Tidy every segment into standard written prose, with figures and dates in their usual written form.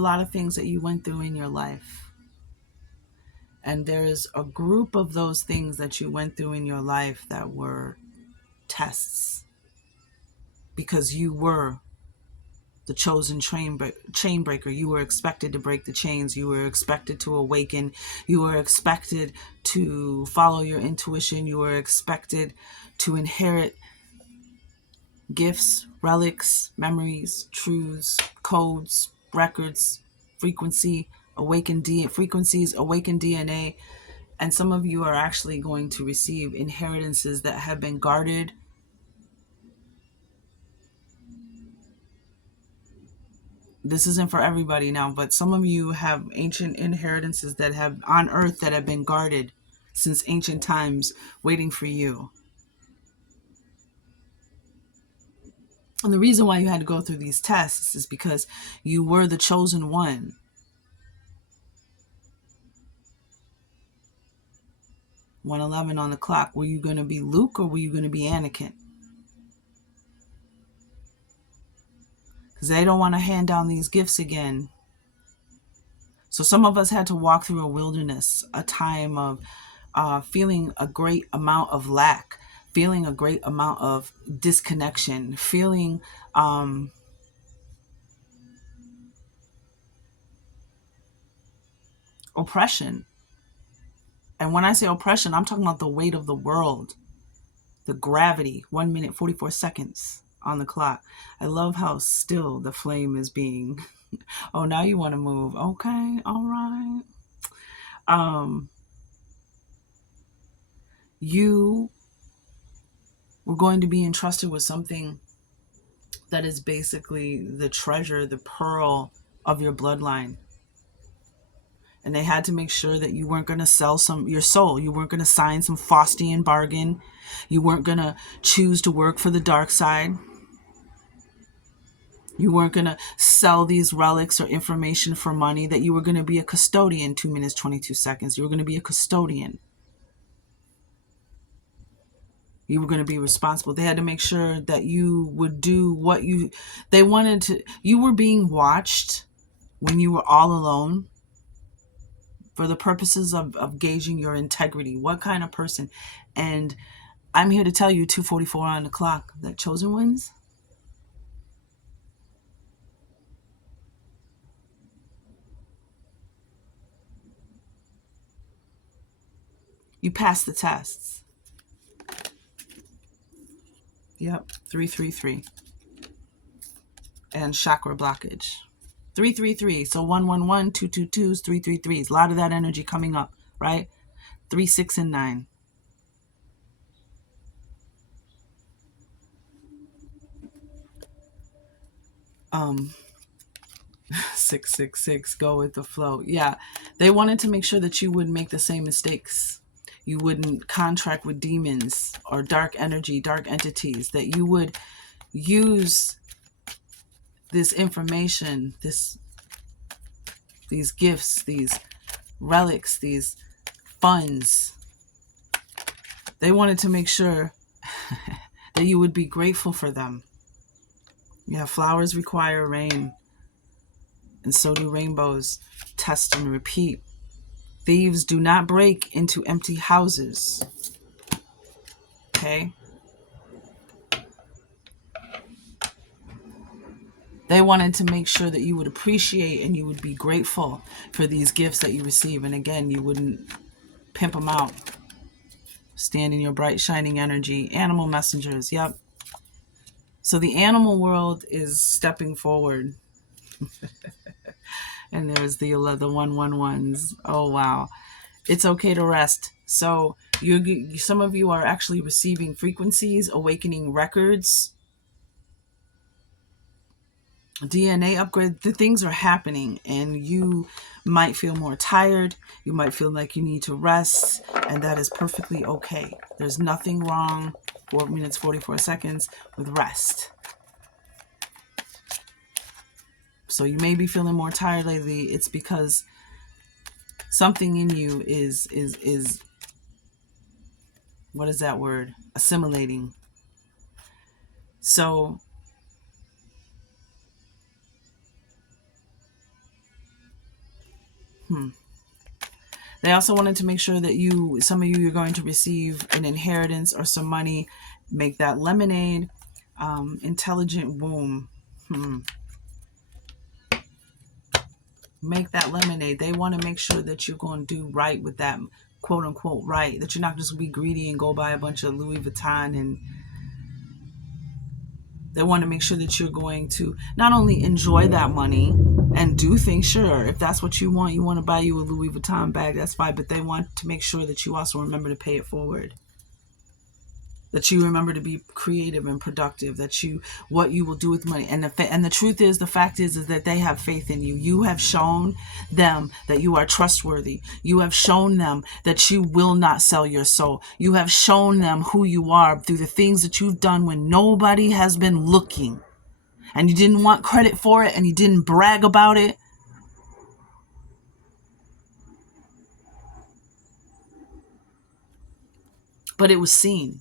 lot of things that you went through in your life. And there's a group of those things that you went through in your life that were tests, because you were the chosen chain breaker. You were expected to break the chains. You were expected to awaken. You were expected to follow your intuition. You were expected to inherit gifts, relics, memories, truths, codes, records, frequencies, awakened DNA. And some of you are actually going to receive inheritances that have been guarded. This isn't for everybody now, but some of you have ancient inheritances that have on earth that have been guarded since ancient times, waiting for you. And the reason why you had to go through these tests is because you were the chosen one. (1:11 on the clock). Were you going to be Luke or were you going to be Anakin? Because they don't want to hand down these gifts again. So some of us had to walk through a wilderness, a time of feeling a great amount of lack, feeling a great amount of disconnection, feeling oppression. And when I say oppression, I'm talking about the weight of the world, the gravity. 1 minute, 44 seconds on the clock. I love how still the flame is being. Oh, now you want to move. Okay, all right. You were going to be entrusted with something that is basically the treasure, the pearl of your bloodline. And they had to make sure that you weren't going to sell your soul. You weren't going to sign some Faustian bargain. You weren't going to choose to work for the dark side. You weren't going to sell these relics or information for money. That you were going to be a custodian. 2 minutes, 22 seconds. You were going to be a custodian. You were going to be responsible. They had to make sure that you would do what they wanted to. You were being watched when you were all alone, for the purposes of gauging your integrity. What kind of person? And I'm here to tell you, 2:44 on the clock, that chosen ones, you passed the tests. Yep, 333. And chakra blockage. 333. So 111, 222s, 333s. A lot of that energy coming up, right? 3, 6, and 9. Um, 666, go with the flow. Yeah, they wanted to make sure that you wouldn't make the same mistakes. You wouldn't contract with demons or dark energy, dark entities. That you would use this information, these gifts, these relics, these funds. They wanted to make sure that you would be grateful for them. Yeah, flowers require rain, and so do rainbows. Test and repeat. Thieves do not break into empty houses. Okay? They wanted to make sure that you would appreciate and you would be grateful for these gifts that you receive. And again, you wouldn't pimp them out. Stand in your bright, shining energy. Animal messengers. Yep. So the animal world is stepping forward. And there's the 111s. Oh, wow. It's okay to rest. So some of you are actually receiving frequencies, awakening records, DNA upgrade. The things are happening, and you might feel more tired. You might feel like you need to rest, and that is perfectly okay. There's nothing wrong, 4 minutes, 44 seconds, with rest. So you may be feeling more tired lately. It's because something in you is what is that word? Assimilating. So They also wanted to make sure that some of you, you're going to receive an inheritance or some money. Make that lemonade. Intelligent womb. Make that lemonade. They want to make sure that you're going to do right with that, quote unquote, right. That you're not just be greedy and go buy a bunch of Louis Vuitton. And they want to make sure that you're going to not only enjoy that money and do things. Sure, if that's what you want to buy you a Louis Vuitton bag, that's fine. But they want to make sure that you also remember to pay it forward. That you remember to be creative and productive, what you will do with money. And the truth is, the fact is that they have faith in you. You have shown them that you are trustworthy. You have shown them that you will not sell your soul. You have shown them who you are through the things that you've done when nobody has been looking. And you didn't want credit for it, and you didn't brag about it. But it was seen.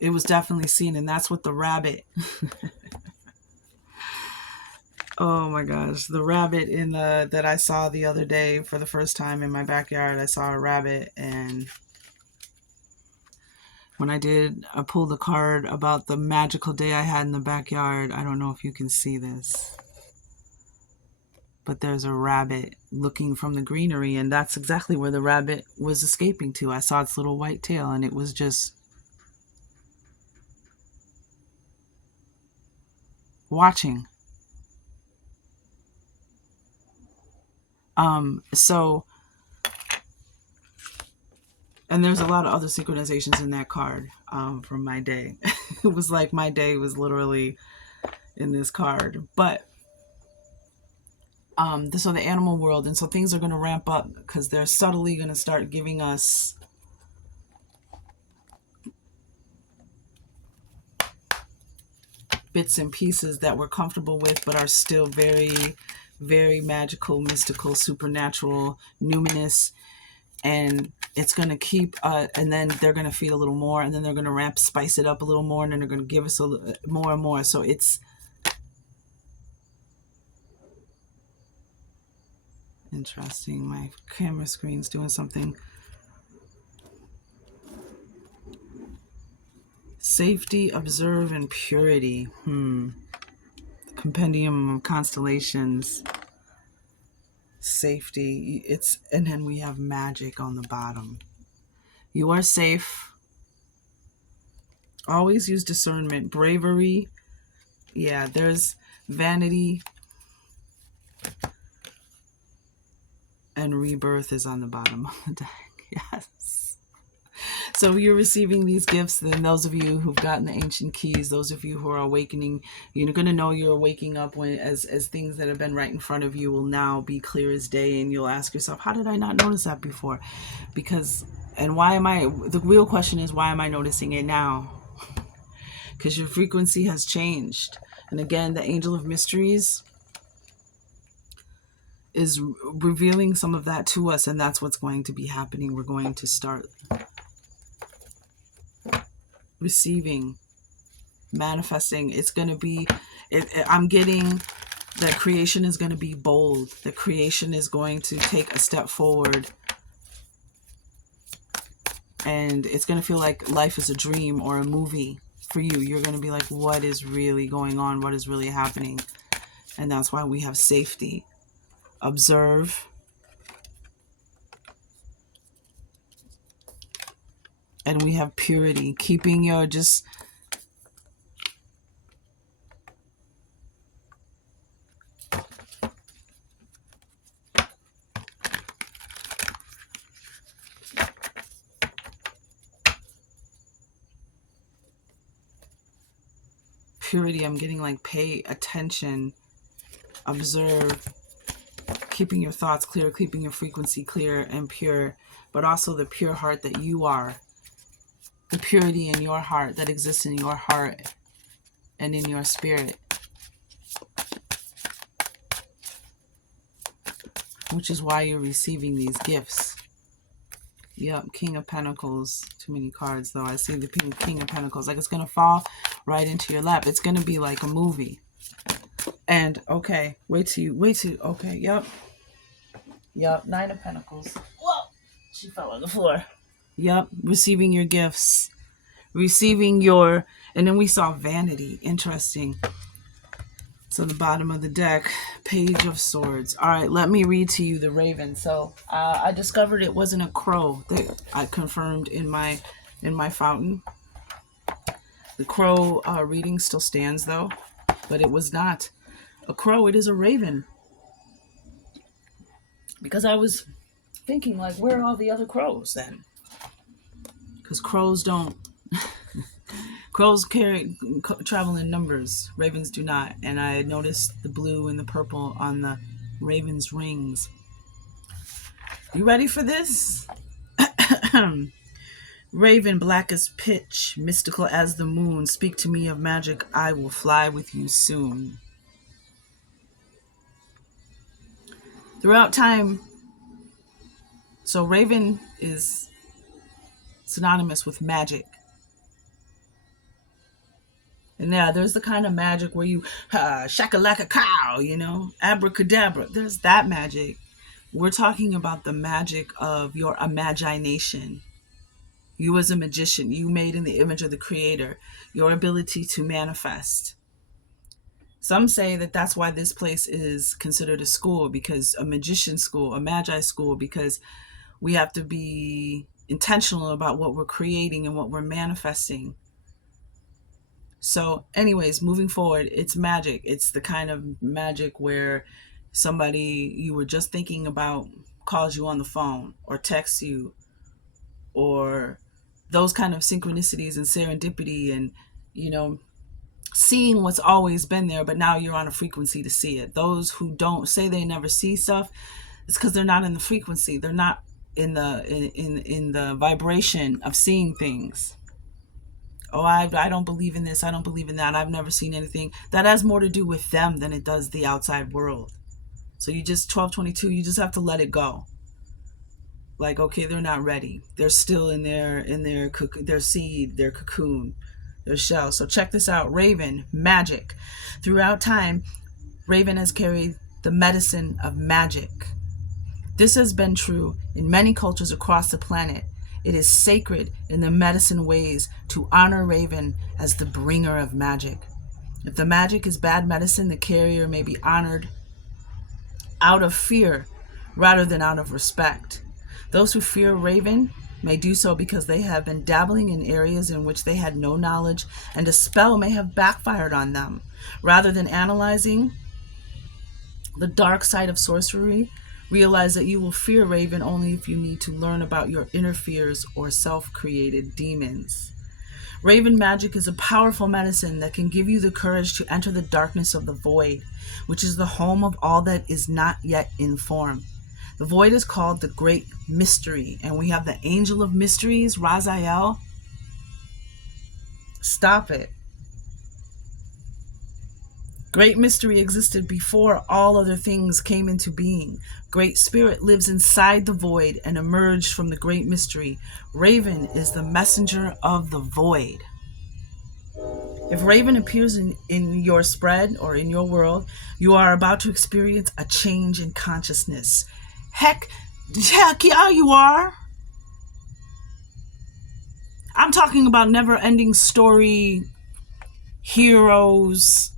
It was definitely seen, and that's what the rabbit. Oh my gosh, the rabbit that I saw the other day for the first time in my backyard. I saw a rabbit, and when I pulled the card about the magical day I had in the backyard. I don't know if you can see this, but there's a rabbit looking from the greenery, and that's exactly where the rabbit was escaping to. I saw its little white tail, and it was just watching. So, and there's a lot of other synchronizations in that card from my day. It was like my day was literally in this card. But so the animal world, and so things are going to ramp up because they're subtly going to start giving us bits and pieces that we're comfortable with, but are still very, very magical, mystical, supernatural, numinous. And it's going to keep, and then they're going to feed a little more, and then they're going to spice it up a little more, and then they're going to give us a little more and more. So it's interesting. My camera screen's doing something. Safety, observe, and purity. Compendium of constellations. Safety. And then we have magic on the bottom. You are safe. Always use discernment. Bravery. Yeah, there's vanity. And rebirth is on the bottom of the deck. Yes. So you're receiving these gifts, then those of you who've gotten the ancient keys, those of you who are awakening, you're going to know you're waking up when as things that have been right in front of you will now be clear as day, and you'll ask yourself, how did I not notice that before? The real question is, why am I noticing it now? Because your frequency has changed. And again, the Angel of Mysteries is revealing some of that to us, and that's what's going to be happening. We're going to start receiving, manifesting. It's going to be, I'm getting that creation is going to be bold. The creation is going to take a step forward, and it's going to feel like life is a dream or a movie for you. You're going to be like, what is really going on? What is really happening? And that's why we have safety, observe, and we have purity, keeping your just purity. I'm getting like pay attention, observe, keeping your thoughts clear, keeping your frequency clear and pure, but also the pure heart that you are, the purity in your heart that exists in your heart and in your spirit, which is why you're receiving these gifts. Yep, King of Pentacles. Too many cards, though. I see the King of Pentacles. Like, it's going to fall right into your lap. It's going to be like a movie. And, okay, okay, yep. Yep, Nine of Pentacles. Whoa! She fell on the floor. Yep, receiving your gifts. Receiving your... And then we saw vanity. Interesting. So the bottom of the deck, Page of Swords. All right, let me read to you the Raven. So I discovered it wasn't a crow that I confirmed in my fountain. The crow reading still stands though, but it was not a crow. It is a raven. Because I was thinking, like, where are all the other crows then? Because crows don't... Crows travel in numbers. Ravens do not. And I noticed the blue and the purple on the raven's rings. You ready for this? Raven, black as pitch, mystical as the moon, speak to me of magic, I will fly with you soon. Throughout time, so Raven is synonymous with magic. And yeah, there's the kind of magic where you shakalaka cow, you know, abracadabra. There's that magic. We're talking about the magic of your imagination. You as a magician, you made in the image of the creator, your ability to manifest. Some say that that's why this place is considered a school, because a magician school, a magi school, because we have to be intentional about what we're creating and what we're manifesting. So anyways, moving forward, it's magic. It's the kind of magic where somebody you were just thinking about calls you on the phone or texts you, or those kind of synchronicities and serendipity, and, you know, seeing what's always been there, but now you're on a frequency to see it. Those who don't say they never see stuff, it's because they're not in the frequency. They're not in the vibration of seeing things. Oh, I don't believe in this, I don't believe in that, I've never seen anything. That has more to do with them than it does the outside world. So you just, 1222, you just have to let it go. Like, okay, they're not ready. They're still in their seed, their cocoon, their shell. So check this out. Raven, magic. Throughout time, Raven has carried the medicine of magic. This has been true in many cultures across the planet. It is sacred in the medicine ways to honor Raven as the bringer of magic. If the magic is bad medicine, the carrier may be honored out of fear rather than out of respect. Those who fear Raven may do so because they have been dabbling in areas in which they had no knowledge, and a spell may have backfired on them. Rather than analyzing the dark side of sorcery, realize that you will fear Raven only if you need to learn about your inner fears or self-created demons. Raven magic is a powerful medicine that can give you the courage to enter the darkness of the void, which is the home of all that is not yet in form. The void is called the Great Mystery, and we have the Angel of Mysteries, Raziel. Stop it. Great Mystery existed before all other things came into being. Great Spirit lives inside the void and emerged from the Great Mystery. Raven is the messenger of the void. If Raven appears in your spread or in your world, you are about to experience a change in consciousness. Heck, yeah, you are. I'm talking about never-ending story heroes.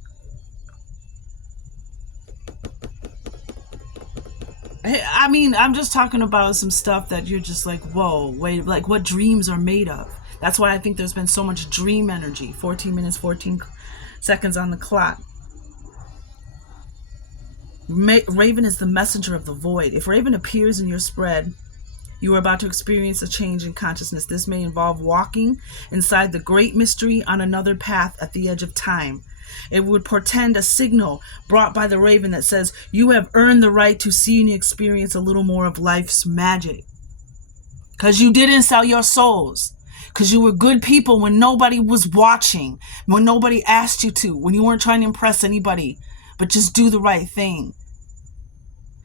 I mean, I'm just talking about some stuff that you're just like, whoa, wait, like what dreams are made of. That's why I think there's been so much dream energy. 14 minutes, 14 seconds on the clock. Raven is the messenger of the void. If Raven appears in your spread, you are about to experience a change in consciousness. This may involve walking inside the great mystery on another path at the edge of time. It would portend a signal brought by the Raven that says, you have earned the right to see and experience a little more of life's magic. Because you didn't sell your souls. Because you were good people when nobody was watching. When nobody asked you to. When you weren't trying to impress anybody. But just do the right thing.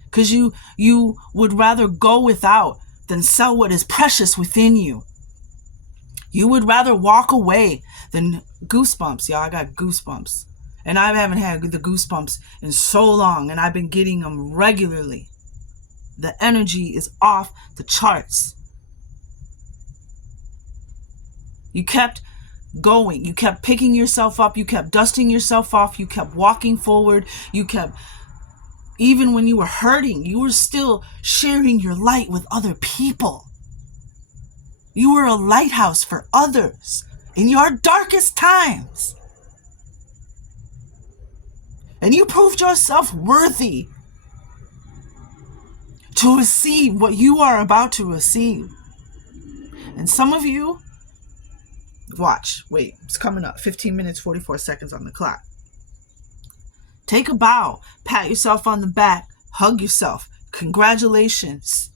Because you would rather go without than sell what is precious within you. You would rather walk away than... Goosebumps, y'all. I got goosebumps. And I haven't had the goosebumps in so long. And I've been getting them regularly. The energy is off the charts. You kept going. You kept picking yourself up. You kept dusting yourself off. You kept walking forward. You kept, even when you were hurting, you were still sharing your light with other people. You were a lighthouse for others in your darkest times. And you proved yourself worthy to receive what you are about to receive. And some of you, watch, wait, it's coming up. 15 minutes, 44 seconds on the clock. Take a bow, pat yourself on the back, hug yourself. Congratulations.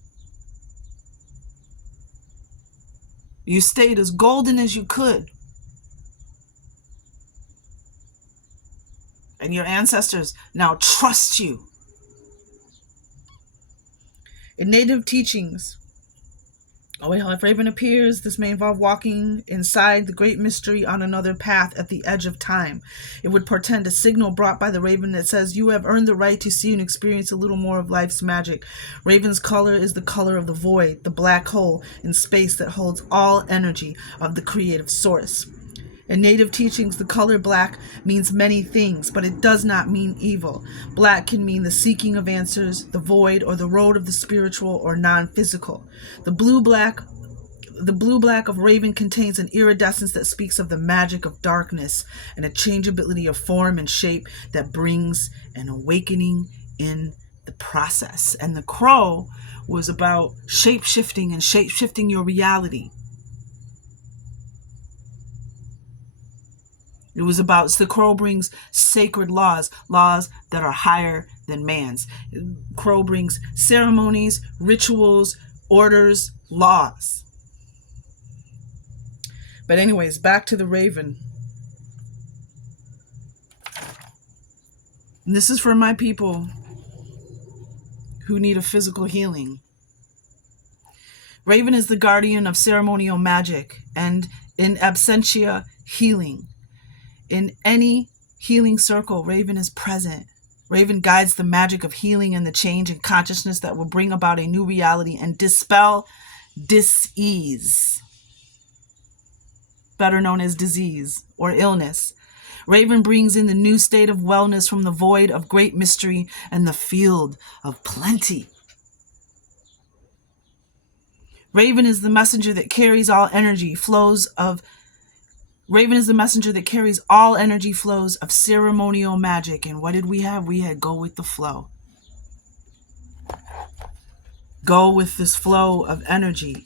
You stayed as golden as you could. And your ancestors now trust you. In native teachings, if Raven appears, this may involve walking inside the great mystery on another path at the edge of time. It would portend a signal brought by the raven that says, you have earned the right to see and experience a little more of life's magic. Raven's color is the color of the void, the black hole in space that holds all energy of the creative source. In native teachings, the color black means many things, but it does not mean evil. Black can mean the seeking of answers, the void, or the road of the spiritual or non-physical. The blue black of Raven contains an iridescence that speaks of the magic of darkness and a changeability of form and shape that brings an awakening in the process. And the crow was about shape-shifting and shape-shifting your reality. It was about, the crow brings sacred laws that are higher than man's. Crow brings ceremonies, rituals, orders, laws. But anyways, back to the raven. And this is for my people who need a physical healing. Raven is the guardian of ceremonial magic and in absentia healing. In any healing circle, Raven is present. Raven guides the magic of healing and the change in consciousness that will bring about a new reality and dispel dis-ease, better known as disease or illness. Raven brings in the new state of wellness from the void of great mystery and the field of plenty. Raven is the messenger that carries all energy flows of ceremonial magic. And what did we have? We had go with the flow. Go with this flow of energy.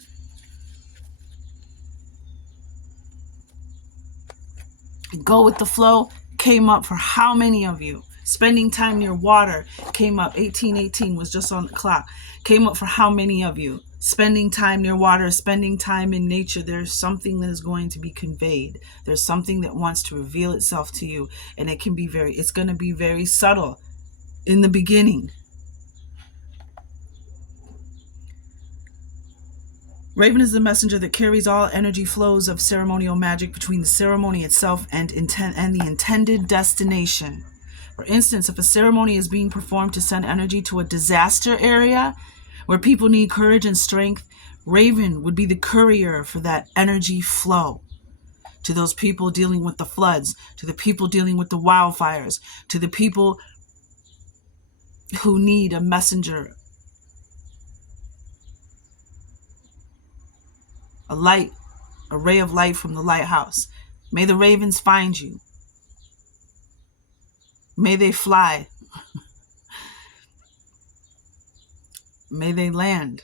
Go with the flow came up for how many of you? Spending time near water came up. 1818 was just on the clock. Came up for how many of you? Spending time near water, spending time in nature. There's something that is going to be conveyed. There's something that wants to reveal itself to you. And it's going to be very subtle in the beginning. Raven is the messenger that carries all energy flows of ceremonial magic between the ceremony itself and the intended destination. For instance, if a ceremony is being performed to send energy to a disaster area where people need courage and strength, Raven would be the courier for that energy flow to those people dealing with the floods, to the people dealing with the wildfires, to the people who need a messenger, a ray of light from the lighthouse. May the ravens find you. May they fly. May they land.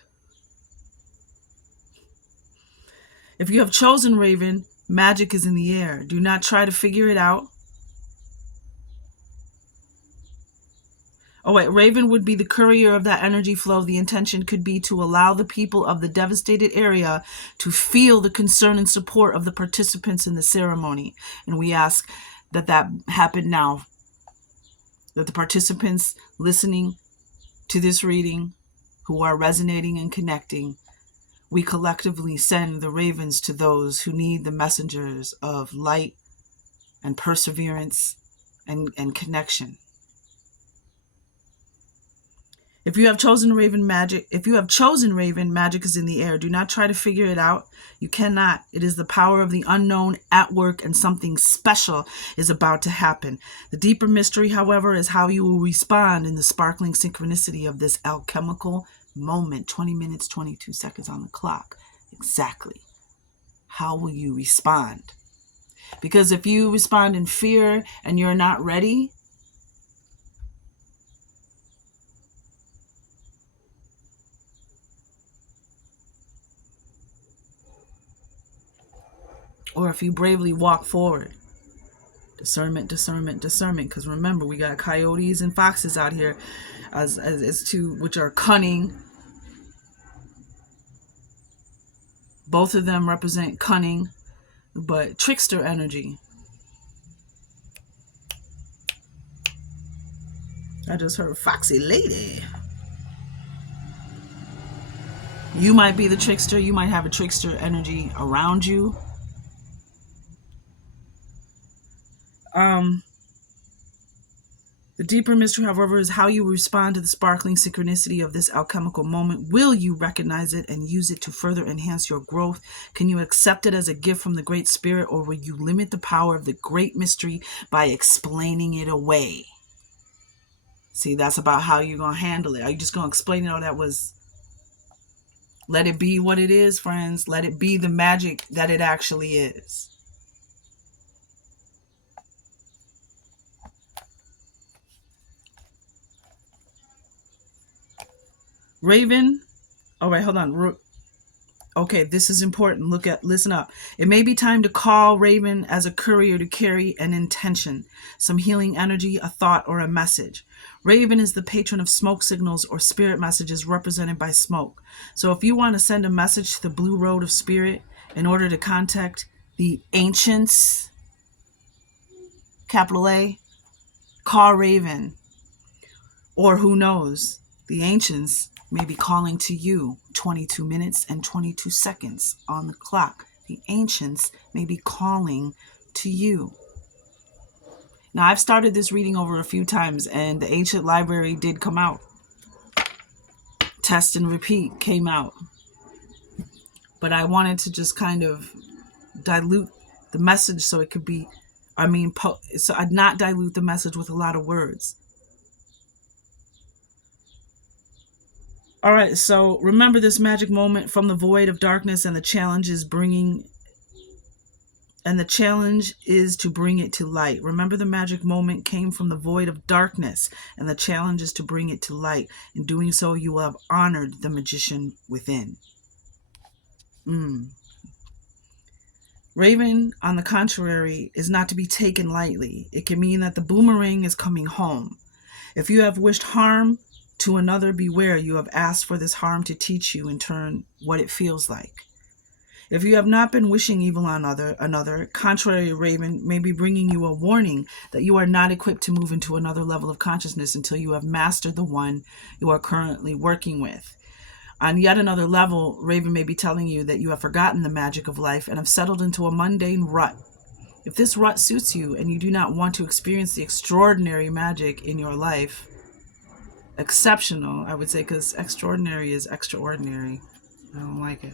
If you have chosen Raven, magic is in the air. Do not try to figure it out. Raven would be the courier of that energy flow. The intention could be to allow the people of the devastated area to feel the concern and support of the participants in the ceremony. And we ask that happen now. That the participants listening to this reading, who are resonating and connecting, we collectively send the ravens to those who need the messengers of light and perseverance and connection. If you have chosen Raven, magic is in the air. Do not try to figure it out. You cannot. It is the power of the unknown at work, and something special is about to happen. The deeper mystery, however, is how you will respond in the sparkling synchronicity of this alchemical moment. 20 minutes, 22 seconds on the clock. Exactly. How will you respond? Because if you respond in fear and you're not ready, or if you bravely walk forward, discernment, discernment, discernment. Because remember, we got coyotes and foxes out here, as to which are cunning. Both of them represent cunning, but trickster energy. I just heard foxy lady. You might be the trickster. You might have a trickster energy around you. The deeper mystery, however, is how you respond to the sparkling synchronicity of this alchemical moment. Will you recognize it and use it to further enhance your growth? Can you accept it as a gift from the Great Spirit, or will you limit the power of the great mystery by explaining it away? See, that's about how you're going to handle it. Are you just going to explain it? Oh, that was... Let it be what it is, friends. Let it be the magic that it actually is. Raven. All right, hold on. Okay, this is important. Listen up. It may be time to call Raven as a courier to carry an intention, some healing energy, a thought, or a message. Raven is the patron of smoke signals or spirit messages represented by smoke. So if you want to send a message to the Blue Road of Spirit in order to contact the ancients, capital A, call Raven. Or who knows, the ancients may be calling to you. 22 minutes and 22 seconds on the clock. The ancients may be calling to you. Now, I've started this reading over a few times, and the ancient library did come out. Test and repeat came out. But I wanted to just kind of dilute the message so it could be, so I'd not dilute the message with a lot of words. All right, so remember this magic moment from the void of darkness, and the challenge is to bring it to light. Remember, the magic moment came from the void of darkness, and the challenge is to bring it to light. In doing so, you will have honored the magician within. Raven, on the contrary, is not to be taken lightly. It can mean that the boomerang is coming home. If you have wished harm to another, beware. You have asked for this harm to teach you in turn what it feels like. If you have not been wishing evil on another, contrary Raven may be bringing you a warning that you are not equipped to move into another level of consciousness until you have mastered the one you are currently working with. On yet another level, Raven may be telling you that you have forgotten the magic of life and have settled into a mundane rut. If this rut suits you and you do not want to experience the extraordinary magic in your life, exceptional, I would say, because extraordinary is extraordinary. I don't like it.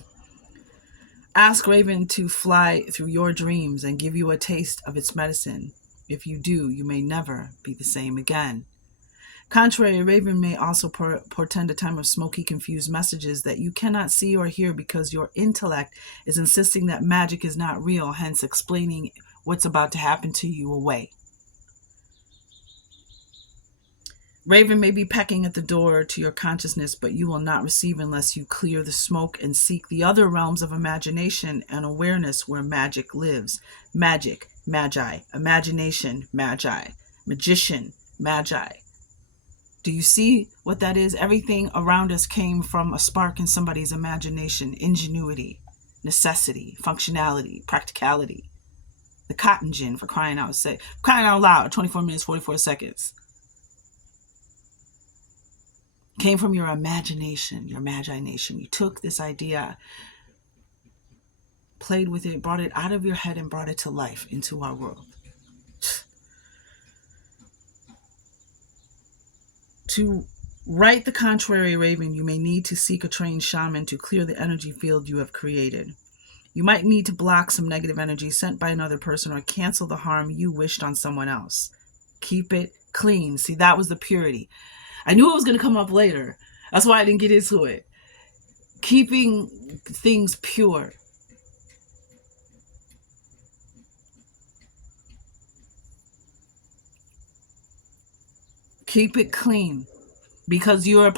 Ask Raven to fly through your dreams and give you a taste of its medicine. If you do, you may never be the same again. Contrary, Raven may also portend a time of smoky, confused messages that you cannot see or hear because your intellect is insisting that magic is not real, hence explaining what's about to happen to you away. Raven may be pecking at the door to your consciousness, but you will not receive unless you clear the smoke and seek the other realms of imagination and awareness where magic lives. Magic, magi. Imagination, magi. Magician, magi. Do you see what that is? Everything around us came from a spark in somebody's imagination, ingenuity, necessity, functionality, practicality. The cotton gin, for crying out loud, 24 minutes, 44 seconds. Came from your imagination, your imagination. You took this idea, played with it, brought it out of your head and brought it to life into our world. To Right the contrary, Raven, you may need to seek a trained shaman to clear the energy field you have created. You might need to block some negative energy sent by another person or cancel the harm you wished on someone else. Keep it clean. See, that was the purity. I knew it was going to come up later. That's why I didn't get into it. Keeping things pure. Keep it clean. Because you're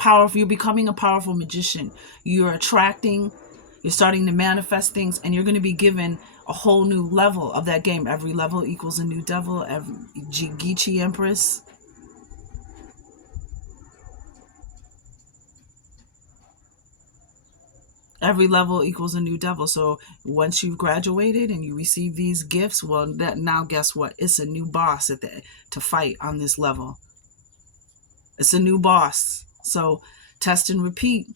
becoming a powerful magician. You're attracting, you're starting to manifest things, and you're going to be given a whole new level of that game. Every level equals a new devil. Every Geechee Empress. Every level equals a new devil. So once you've graduated and you receive these gifts, well, now guess what? It's a new boss to fight on this level. It's a new boss. So test and repeat.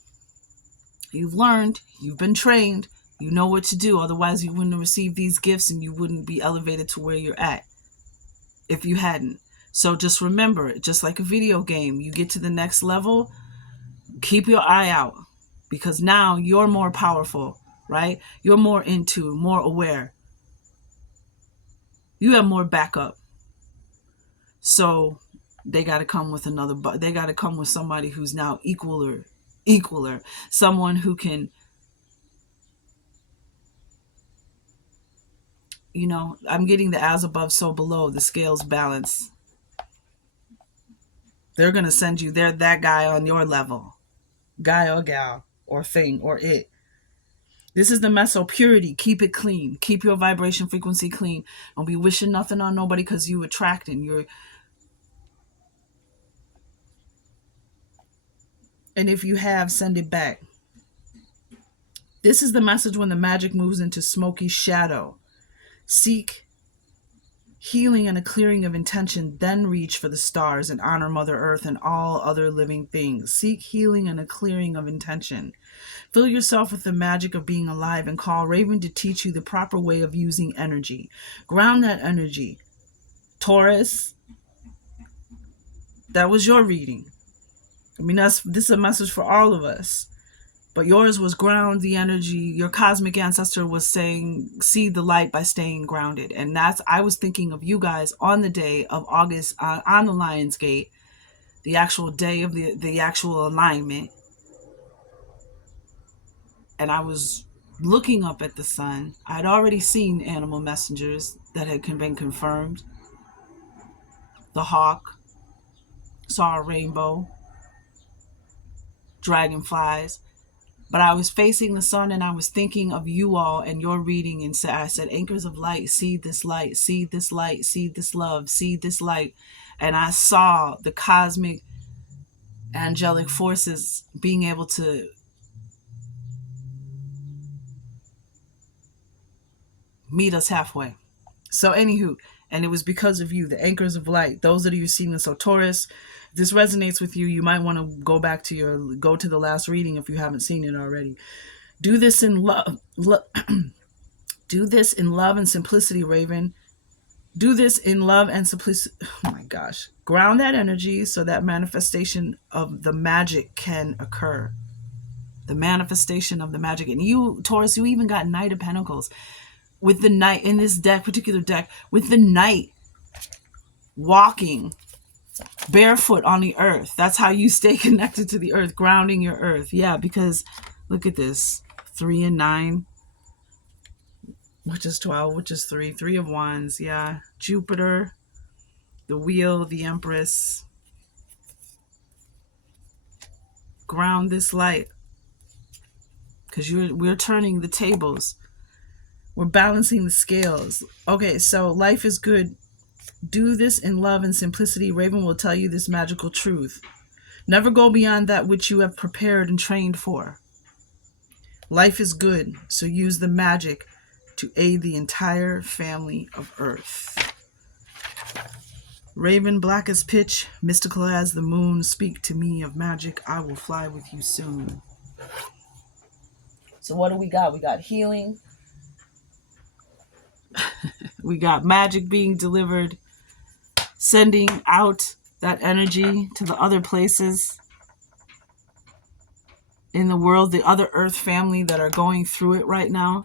You've learned, you've been trained, you know what to do. Otherwise, you wouldn't have received these gifts and you wouldn't be elevated to where you're at if you hadn't. So just remember, just like a video game, you get to the next level, keep your eye out because now you're more powerful, right? You're more more aware. You have more backup. So they got to come with they got to come with somebody who's now equaler, someone who can, I'm getting the as above, so below, the scales balance. They're going to send you, they're that guy on your level, guy or gal or thing or it. This is the meso purity. Keep it clean. Keep your vibration frequency clean. Don't be wishing nothing on nobody because you attracting. And if you have, send it back. This is the message when the magic moves into smoky shadow. Seek healing and a clearing of intention, then reach for the stars and honor Mother Earth and all other living things. Seek healing and a clearing of intention. Fill yourself with the magic of being alive and call Raven to teach you the proper way of using energy. Ground that energy. Taurus, that was your reading. I mean, this is a message for all of us. But yours was ground the energy. Your cosmic ancestor was saying, see the light by staying grounded. And I was thinking of you guys on the day of August on the Lion's Gate, the actual day of the actual alignment. And I was looking up at the sun. I'd already seen animal messengers that had been confirmed. The hawk, saw a rainbow, dragonflies. But I was facing the sun and I was thinking of you all and your reading, and I said, anchors of light, see this light, see this light, see this love, see this light. And I saw the cosmic angelic forces being able to meet us halfway. So anywho, and it was because of you, the anchors of light, those that are you seeing. So Taurus, if this resonates with you, you might want to go to the last reading if you haven't seen it already. Do this in love. Do this in love and simplicity, Raven. Do this in love and simplicity. Oh my gosh. Ground that energy so that manifestation of the magic can occur. The manifestation of the magic. And you, Taurus, you even got Knight of Pentacles. With the Knight in this particular deck, with the Knight walking barefoot on the earth. That's how you stay connected to the earth, grounding your earth. Yeah, because look at this. 3 and 9, which is 12, which is 3. 3 of Wands, yeah. Jupiter, the Wheel, the Empress. Ground this light. Because we're turning the tables. We're balancing the scales. Okay, so life is good. Do this in love and simplicity. Raven will tell you this magical truth. Never go beyond that which you have prepared and trained for. Life is good, so use the magic to aid the entire family of Earth. Raven, black as pitch, mystical as the moon, speak to me of magic. I will fly with you soon. So what do we got? We got healing. We got magic being delivered, sending out that energy to the other places. in the world, the other Earth family that are going through it right now,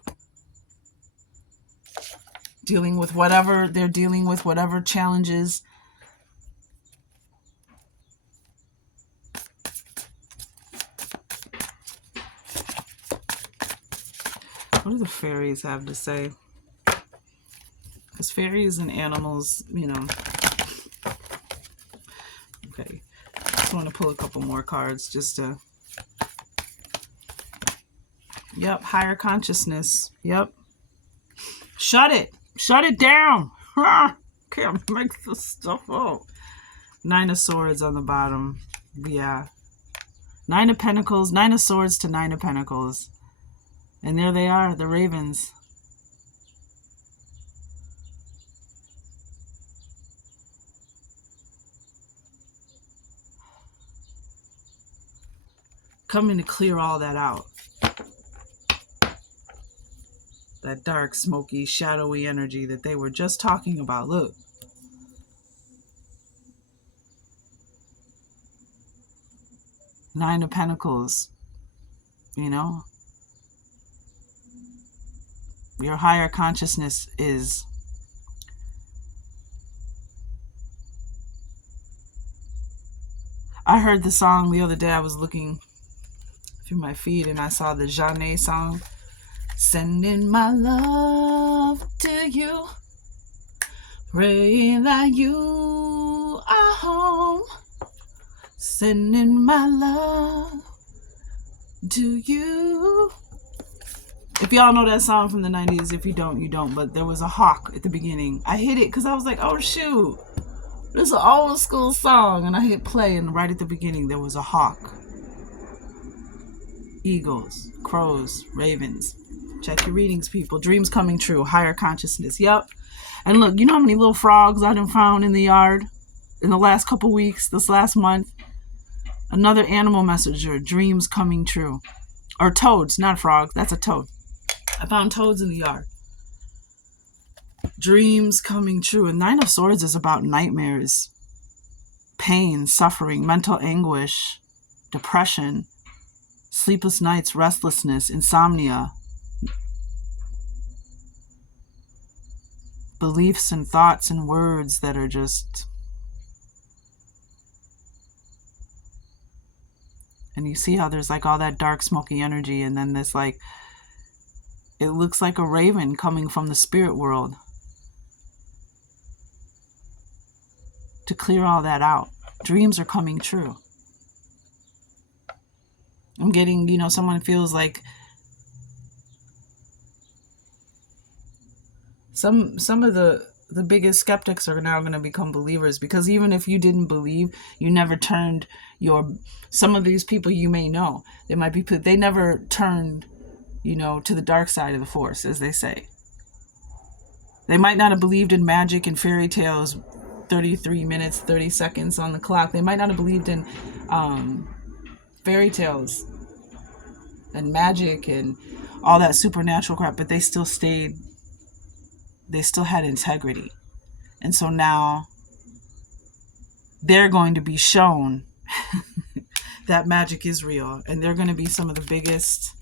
dealing with whatever they're dealing with, whatever challenges. What do the fairies have to say? Because fairies and animals, you know. Okay. Just want to pull a couple more cards just to. Yep. Higher consciousness. Yep. Shut it. Shut it down. Can't make this stuff up. 9 of Swords on the bottom. Yeah. 9 of Pentacles. 9 of Swords to 9 of Pentacles. And there they are, the ravens. Coming to clear all that out. That dark, smoky, shadowy energy that they were just talking about. Look. Nine of Pentacles. You know? Your higher consciousness is I heard the song the other day. I was looking through my feed and I saw the Jeanne song. Sending my love to you. Praying that you are home. Sending my love to you. If y'all know that song from the 90s, if you don't, you don't. But there was a hawk at the beginning. I hit it because I was like, oh, shoot. This is an old school song. And I hit play, and right at the beginning, there was a hawk. Eagles, crows, ravens. Check your readings, people. Dreams coming true. Higher consciousness. Yep. And look, you know how many little frogs I done found in the yard in the last couple weeks, this last month? Another animal messenger. Dreams coming true. Or toads, not frogs. That's a toad. I found toads in the yard. Dreams coming true. And 9 of Swords is about nightmares, pain, suffering, mental anguish, depression, sleepless nights, restlessness, insomnia, beliefs and thoughts and words that are just... And you see how there's like all that dark, smoky energy, and then this like... It looks like a raven coming from the spirit world to clear all that out. Dreams are coming true. I'm getting, you know, someone feels like some of the biggest skeptics are now going to become believers, because even if you didn't believe, you never turned some of these people you may know, they might be they never turned, you know, to the dark side of the force, as they say. They might not have believed in magic and fairy tales 33 minutes, 30 seconds on the clock. They might not have believed in fairy tales and magic and all that supernatural crap, but they still had integrity. And so now they're going to be shown that magic is real, and they're going to be some of the biggest...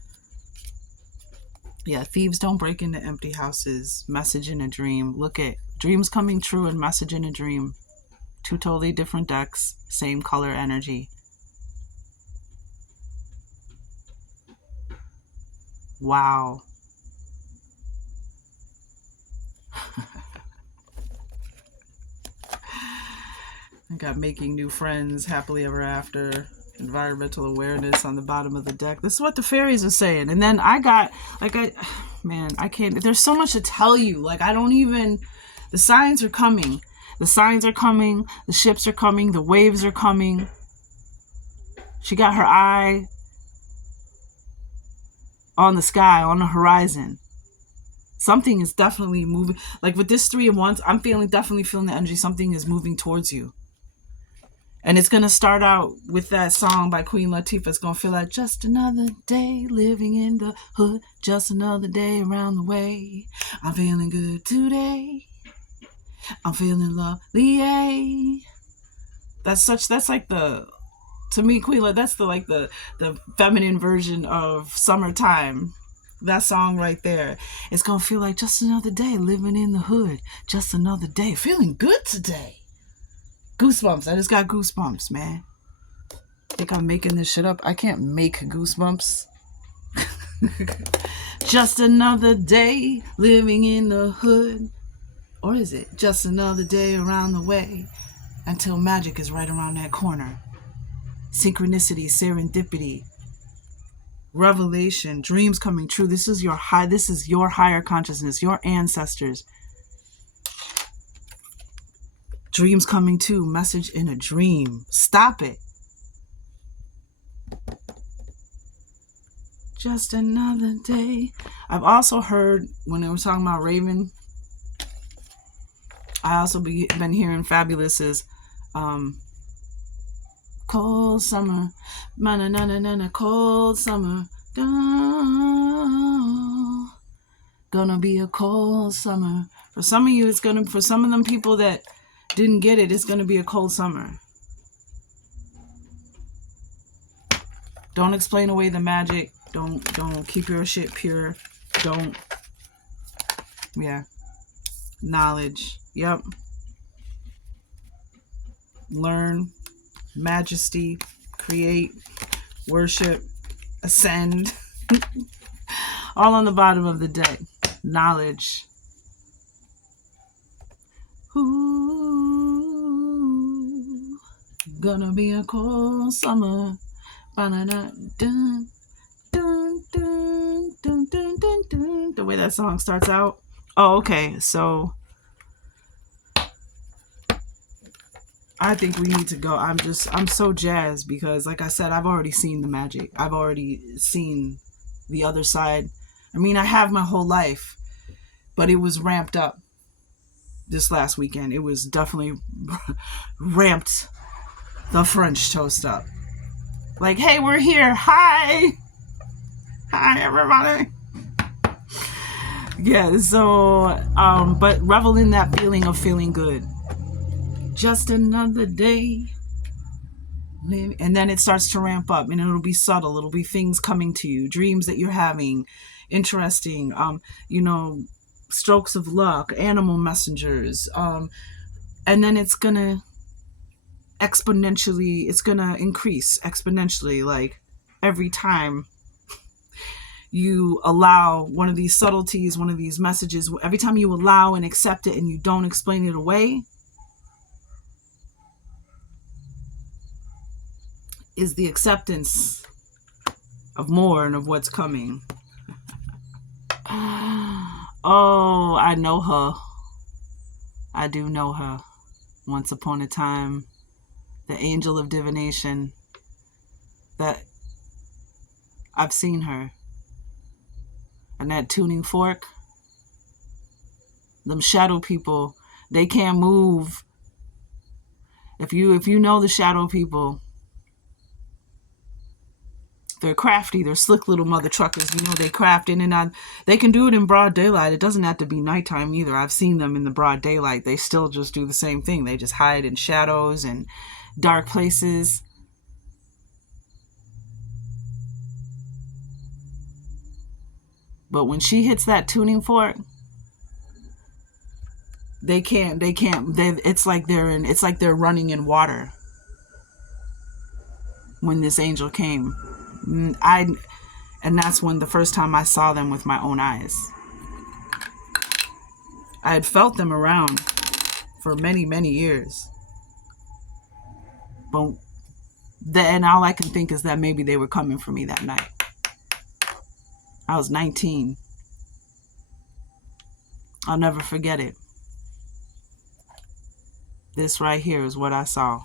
Yeah, thieves don't break into empty houses. Message in a dream. Look at dreams coming true and message in a dream. 2 totally different decks, same color energy. Wow. I got making new friends, happily ever after, environmental awareness on the bottom of the deck. This is what the fairies are saying. And then I got, I can't, there's so much to tell you. Like, I don't even, the signs are coming. The signs are coming. The ships are coming. The waves are coming. She got her eye on the sky, on the horizon. Something is definitely moving. Like with this 3 of Wands, I'm definitely feeling the energy. Something is moving towards you. And it's going to start out with that song by Queen Latifah. It's going to feel like just another day living in the hood. Just another day around the way. I'm feeling good today. I'm feeling lovely. That's like the To me, Quila, that's the feminine version of summertime. That song right there. It's gonna feel like just another day living in the hood. Just another day. Feeling good today. Goosebumps. I just got goosebumps, man. I think I'm making this shit up. I can't make goosebumps. Just another day living in the hood. Or is it just another day around the way until magic is right around that corner? Synchronicity, serendipity, revelation, dreams coming true. This is your higher consciousness, your ancestors. Dreams coming true, message in a dream. Stop it. Just another day. I've also heard when they were talking about Raven, I also been hearing Fabulous's cold summer, na cold summer, gonna be a cold summer. For some of you, for some of them people that didn't get it, it's gonna be a cold summer. Don't explain away the magic. Don't keep your shit pure. Don't. Yeah. Knowledge. Yep. Learn. Majesty. Create. Worship. Ascend. All on the bottom of the deck. Knowledge. Ooh. Gonna be a cold summer. Ba-na-na, dun, dun, dun, dun, dun, dun, dun. The way that song starts out. Oh, okay. So I think we need to go. I'm so jazzed because, like I said, I've already seen the magic. I've already seen the other side. I mean, I have my whole life, but it was ramped up this last weekend. It was definitely ramped the French toast up. Like, hey, we're here. Hi. Hi, everybody. Yeah, so, but revel in that feeling of feeling good. Just another day. And then it starts to ramp up, and it'll be subtle. It'll be things coming to you, dreams that you're having, interesting, strokes of luck, animal messengers. And then it's going to increase exponentially, like every time you allow one of these subtleties, one of these messages, every time you allow and accept it and you don't explain it away, is the acceptance of more and of what's coming. Oh, I know her. I do know her. Once upon a time, the angel of divination, that I've seen her. And that tuning fork, them shadow people, they can't move. If you know the shadow people, they're crafty. They're slick little mother truckers. You know, they craft in and out. They can do it in broad daylight. It doesn't have to be nighttime either. I've seen them in the broad daylight. They still just do the same thing. They just hide in shadows and dark places. But when she hits that tuning fork, they can't. It's like they're running in water. When this angel came, and that's when the first time I saw them with my own eyes. I had felt them around for many, many years. But then all I can think is that maybe they were coming for me that night. I was 19. I'll never forget it. This right here is what I saw.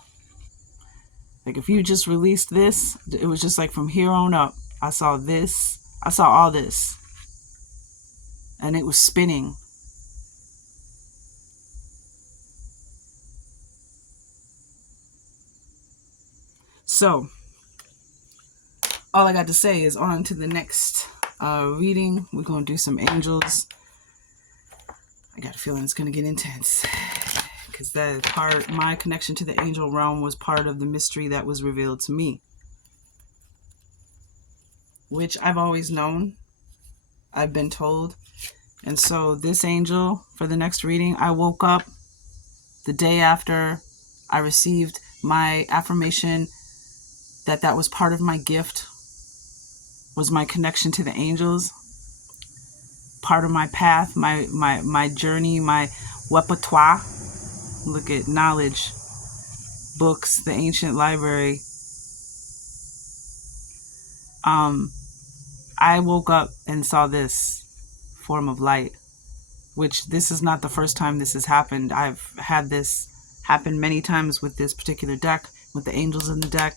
Like, if you just released this, it was just like from here on up, I saw this. I saw all this. And it was spinning. So, all I got to say is on to the next reading. We're going to do some angels. I got a feeling it's going to get intense. because that part, my connection to the angel realm was part of the mystery that was revealed to me, which I've always known, I've been told. And so this angel, for the next reading, I woke up the day after I received my affirmation that that was part of my gift, was my connection to the angels, part of my path, my journey, my repertoire. Look at knowledge, books, the ancient library. I woke up and saw this form of light, which this is not the first time this has happened. I've had this happen many times with this particular deck, with the angels in the deck,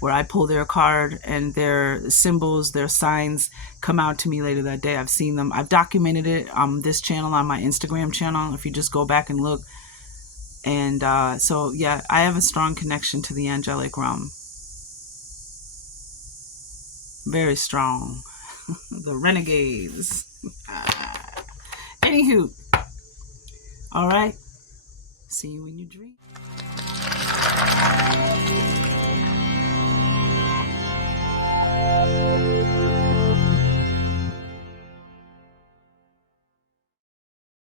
where I pull their card and their symbols, their signs come out to me later that day. I've seen them. I've documented it on this channel, on my Instagram channel, if you just go back and look. And so, yeah, I have a strong connection to the angelic realm. Very strong. The renegades. Anywho. All right. See you in your dream.